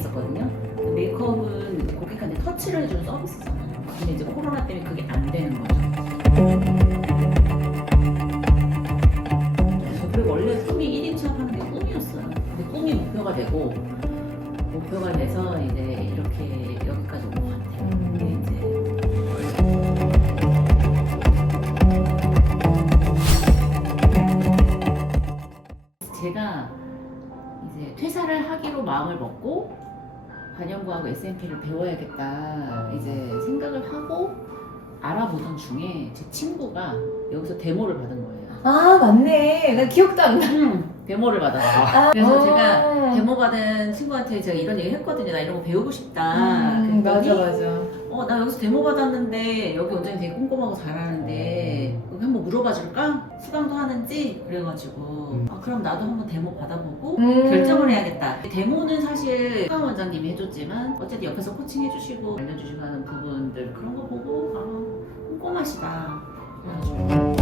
있었거든요. 메이크업은 고객한테 터치를 해주는 서비스잖아요. 근데 이제 코로나 때문에 그게 안 되는 거죠. 그리고 원래 꿈이 1인 취업하는 게 꿈이었어요. 근데 꿈이 목표가 되고 목표가 돼서 이제 이렇게 여기까지 온 것 같아요. 근데 이제 제가 이제 퇴사를 하기로 마음을 먹고 반영구하고 SNP를 배워야겠다 이제 생각을 하고 알아보던 중에 제 친구가 여기서 데모를 받은 거예요. 아 맞네. 나 기억도 안 나. 데모를 받았어요. 그래서 제가 데모 받은 친구한테 제가 이런 얘기 했거든요. 나 이런 거 배우고 싶다. 그랬더니 맞아. 나 여기서 데모 받았는데 여기 원장님 되게 꼼꼼하고 잘하는데 여기 한번 물어봐 줄까? 수강도 하는지? 그래가지고 그럼 나도 한번 데모 받아보고 결정을 해야겠다. 데모는 사실 수강 원장님이 해줬지만 어쨌든 옆에서 코칭 해주시고 알려주시고 하는 부분들 그런 거 보고 꼼꼼하시다. 그래가지고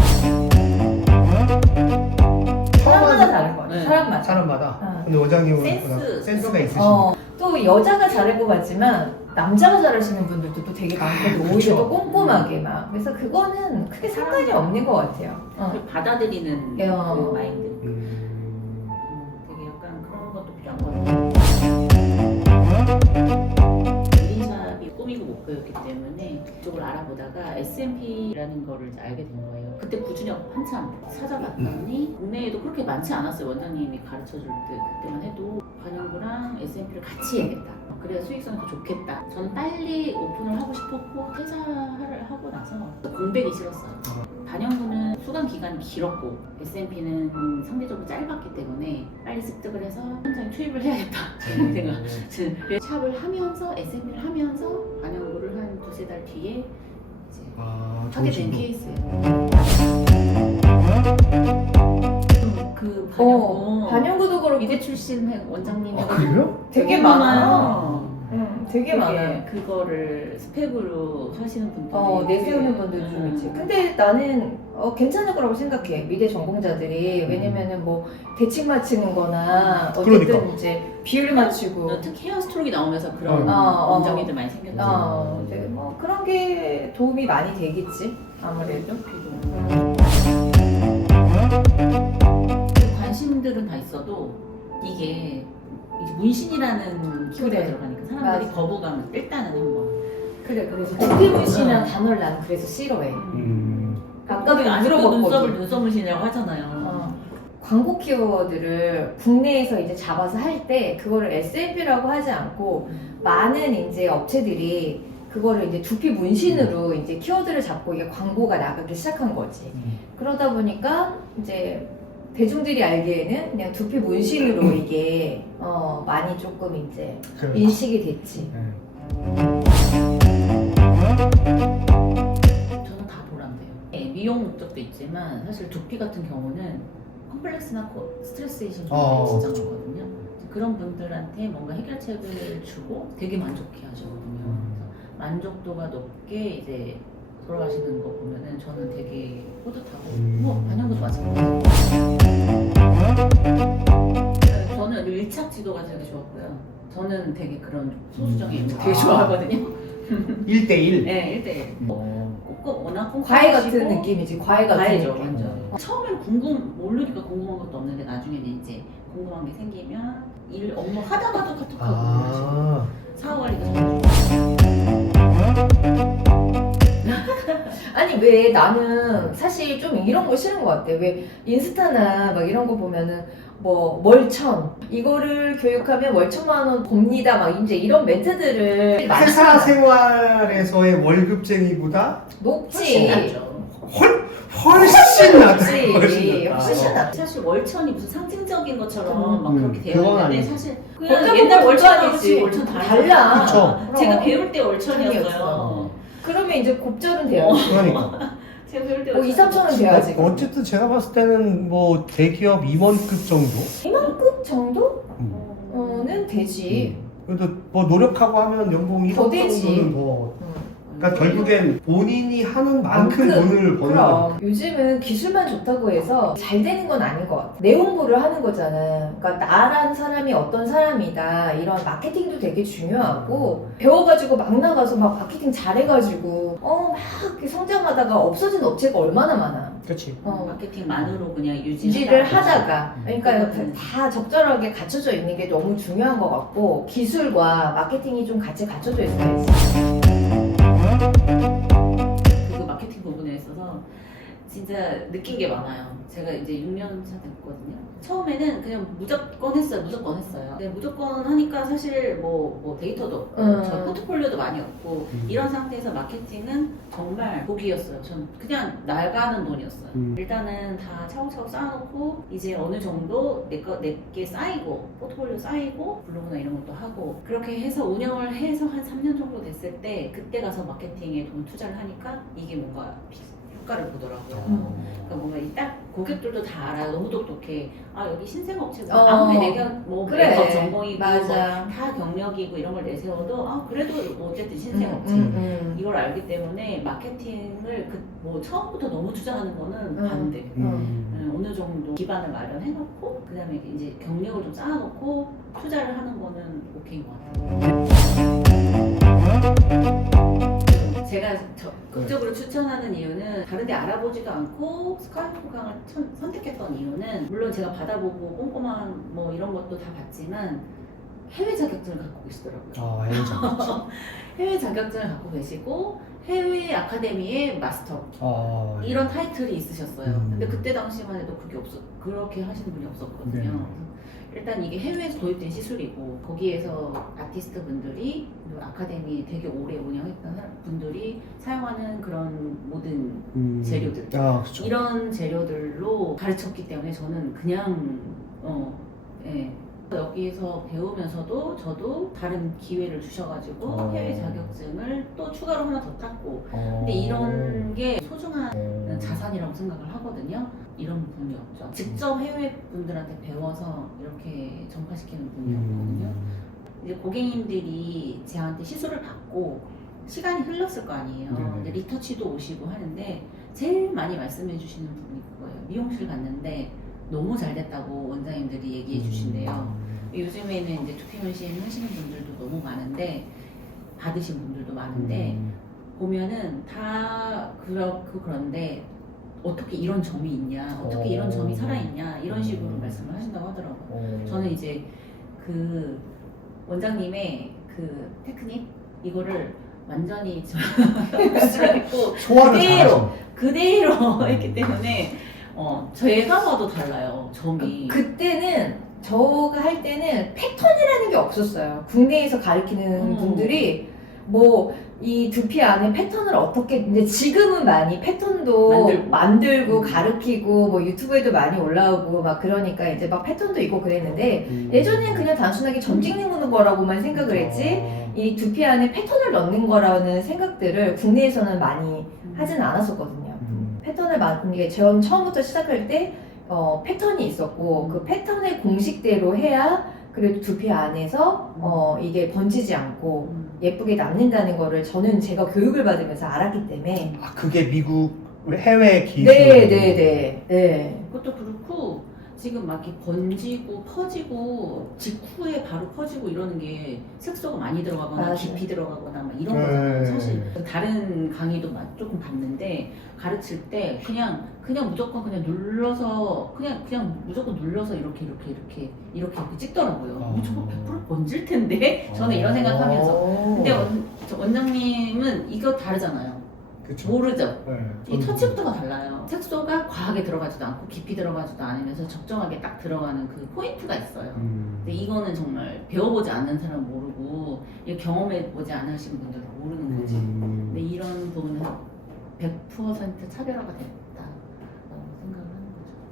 사람마다 다른 거 같아. 네. 사람마다. 사람마다. 근데 원장님은 센스. 센스가 있으시죠. 또 여자가 잘할 것 같지만 남자가 잘하시는 분들도 또 되게 많거든. 오히려 그쵸. 더 꼼꼼하게 막. 그래서 그거는 크게 상관이 없는 것 같아요. 받아들이는 그 마인드. 되게 약간 그런 것도 필요한 것 같아요. 샵이 꿈이고 목표였기 때문에 그쪽을 알아보다가 SNP라는 거를 이제 알게 된 거예요. 그때 구준혁 한참 찾아봤더니 국내에도 그렇게 많지 않았어요. 원장님이 가르쳐줄 때 그때만 해도 반영구랑 SNP를 같이 해야겠다. 그래야 수익성이 더 좋겠다. 저는 빨리 오픈을 하고 싶었고 퇴사를 하고 나서 공백이 싫었어요. 반영구는 수강 기간이 길었고 SNP는 상대적으로 짧았기 때문에 빨리 습득을 해서 현장에 투입을 해야겠다. 생각. 그래서 샵을 하면서 SNP를 하면서 반영구를 한 두세 달 뒤에 이제 하게 된 케이스예요. 그 반영구도 그렇고 미대 출신 원장님이 그래요? 되게 많아요. 되게 많아요. 그거를 스펙으로 하시는 분들이 내세우는 분들도 좀 있지. 근데 나는 괜찮을 거라고 생각해. 미대 전공자들이. 왜냐면은 뭐 대칭 맞히는 거나 어쨌든 그러니까. 이제 비율 맞추고 특히 헤어스트록이 나오면서 그런 원장님들 많이 생겼죠. 뭐 그런 게 도움이 많이 되겠지. 아무래도. 관심들은 다 있어도 이게 이제 문신이라는 키워드가 들어가니까 사람들이 맞아. 거부감을 일단은 한번. 그래서 두피 문신이라는 단어를 나는 그래서 싫어해. 아까도 아직도 눈썹을 물어봤거든. 눈썹 문신이라고 하잖아요. 광고 키워드를 국내에서 이제 잡아서 할 때 그거를 SNP라고 하지 않고 많은 이제 업체들이 그거를 이제 두피 문신으로 이제 키워드를 잡고 이게 광고가 나가기 시작한 거지. 그러다 보니까 이제 대중들이 알기에는 그냥 두피 문신으로 이게 많이 조금 이제 인식이 됐지. 저는 다 보람돼요. 미용 목적도 있지만 사실 두피 같은 경우는 컴플렉스나 스트레스 이슈가 진짜 많거든요. 그런 분들한테 뭔가 해결책을 주고 되게 만족해 하시거든요. 그래서 만족도가 높게 이제 돌아가시는 거 보면은 저는 되게 뿌듯하고 뭐 반영구도 마찬가지예요. 저는 밀착 지도가 되게 좋았고요. 저는 되게 그런 소수정의 되게 좋아하거든요. 1대1? 네, 1대1. 워낙 과외 같은 느낌이지. 과외 같은 과외죠, 느낌. 완전. 처음엔 모르니까 궁금한 것도 없는데 나중에는 이제 궁금한 게 생기면 업무 하다가도 카톡하고 사업 관리가 정말 아니 왜 나는 사실 좀 이런 거 싫은 것 같아. 왜 인스타나 막 이런 거 보면은 뭐 월천 이거를 교육하면 월 1,000만 원 봅니다 막 이제 이런 멘트들을 회사 생활에서의 월급쟁이보다 높지. 훨씬 낫다. 훨씬 낫지. 사실 월천이 무슨 상징적인 것처럼 막 그렇게 되어 그건 있는데 아니지. 사실 월천 그냥 옛날 월천하고 아니지. 지금 월천 달라. 그쵸. 제가 배울 때 월천이었어요. 그러면 이제 곱절은 돼야지. 그러니까. 제가 배울 때 2, 3천은 돼야지. 어쨌든 제가 봤을 때는 뭐 대기업 임원급 정도? 임원급 정도는 되지. 그래도 뭐 노력하고 하면 연봉 1억 더 되지. 정도는 더 그러니까 결국엔 본인이 하는 만큼 만큼, 돈을 버는 거예요. 그럼 요즘은 기술만 좋다고 해서 잘 되는 건 아닌 것 같아. 내 홍보를 하는 거잖아. 그러니까 나란 사람이 어떤 사람이다. 이런 마케팅도 되게 중요하고 배워가지고 막 나가서 막 마케팅 잘해가지고 막 이렇게 성장하다가 없어진 업체가 얼마나 많아. 그렇지. 마케팅만으로 그냥 유지를 하다가 그러니까 그거는- 다 적절하게 갖춰져 있는 게 너무 중요한 것 같고 기술과 마케팅이 좀 같이 갖춰져 있어야지. 그 마케팅 부분에 있어서 진짜 느낀 게 많아요. 제가 이제 6년 차 됐거든요. 처음에는 그냥 무조건 했어요. 근데 무조건 하니까 사실 뭐 데이터도 없고 저 포트폴리오도 많이 없고 이런 상태에서 마케팅은 정말 복이었어요. 전 그냥 나가는 돈이었어요. 일단은 다 차곡차곡 쌓아놓고 이제 어느 정도 내게 쌓이고 포트폴리오 쌓이고 블로그나 이런 것도 하고 그렇게 해서 운영을 해서 한 3년 정도 됐을 때 그때 가서 마케팅에 돈 투자를 하니까 이게 뭔가 효과를 보더라고요. 그러니까 뭔가 딱 고객들도 다 알아요. 너무 똑똑해. 여기 신생업체고 아무리 내가 뭐 그래. 메이크업 전공이고 맞아. 뭐 다 경력이고 이런 걸 내세워도 그래도 뭐 어쨌든 신생업체 이걸 알기 때문에 마케팅을 뭐 처음부터 너무 투자하는 거는 반대. 어느 정도 기반을 마련해놓고 그다음에 이제 경력을 좀 쌓아놓고 투자를 하는 거는 오케이인 것 같아요. 제가 적극적으로 추천하는 이유는 다른데 알아보지도 않고 스카이프 강을 선택했던 이유는 물론 제가 받아보고 꼼꼼한 뭐 이런 것도 다 봤지만 해외 자격증을 갖고 계시더라고요. 해외 자격증. 해외 자격증을 갖고 계시고 해외 아카데미의 마스터 이런 타이틀이 있으셨어요. 근데 그때 당시만 해도 그렇게 하시는 분이 없었거든요. 네. 일단 이게 해외에서 도입된 시술이고 거기에서 아티스트 분들이 아카데미 되게 오래 운영했던 분들이 사용하는 그런 모든 재료들 그렇죠. 이런 재료들로 가르쳤기 때문에 저는 그냥 여기에서 배우면서도 저도 다른 기회를 주셔가지고 해외 자격증을 또 추가로 하나 더 땄고 근데 이런 게 소중한 자산이라고 생각을 하거든요. 이런 분이었죠. 직접 해외 분들한테 배워서 이렇게 전파시키는 분이었거든요. 이제 고객님들이 저한테 시술을 받고 시간이 흘렀을 거 아니에요. 근데 리터치도 오시고 하는데 제일 많이 말씀해 주시는 분이 그거예요. 미용실 갔는데 너무 잘 됐다고 원장님들이 얘기해 주신대요. 요즘에는 이제 두피 문신 하시는 분들도 너무 많은데 받으신 분들도 많은데 보면은 다 그런데 어떻게 이런 점이 있냐, 어떻게 이런 점이 살아있냐 이런 식으로 말씀을 하신다고 하더라고요. 저는 이제 그 원장님의 그 테크닉 이거를 완전히 수술했고 소화를 잘하죠. 그대로 했기 때문에 제가 봐도 달라요 점이. 그때는 저가 할 때는 패턴이라는 게 없었어요. 국내에서 가르치는 분들이 뭐 이 두피 안에 패턴을 어떻게 근데 지금은 많이 패턴도 만들고 가르치고 뭐 유튜브에도 많이 올라오고 막 그러니까 이제 막 패턴도 있고 그랬는데 예전엔 그냥 단순하게 점 찍는 거라고만 생각을 했지 이 두피 안에 패턴을 넣는 거라는 생각들을 국내에서는 많이 하진 않았었거든요. 패턴을 만든 게 전 처음부터 시작할 때 패턴이 있었고 그 패턴의 공식대로 해야 그래도 두피 안에서 이게 번지지 않고 예쁘게 남는다는 거를 저는 제가 교육을 받으면서 알았기 때문에 그게 미국 해외 기술. 네. 그것도 그렇고 지금 막 이렇게 번지고 퍼지고 직후에 바로 퍼지고 이러는 게 색소가 많이 들어가거나 맞아요. 깊이 들어가거나 막 이런 거잖아요. 사실 다른 강의도 조금 봤는데 가르칠 때 그냥 무조건 그냥 눌러서 그냥 무조건 눌러서 이렇게 찍더라고요. 저거 100% 번질 텐데 저는 이런 생각하면서 근데 원장님은 이거 다르잖아요. 그쵸. 모르죠. 이 저는 터치부터가 달라요. 색소가 과하게 들어가지도 않고 깊이 들어가지도 않으면서 적정하게 딱 들어가는 그 포인트가 있어요. 근데 이거는 정말 배워보지 않는 사람 모르고 경험해보지 않으신 분들은 모르는 거지. 근데 이런 부분은 100% 차별화가 됐다.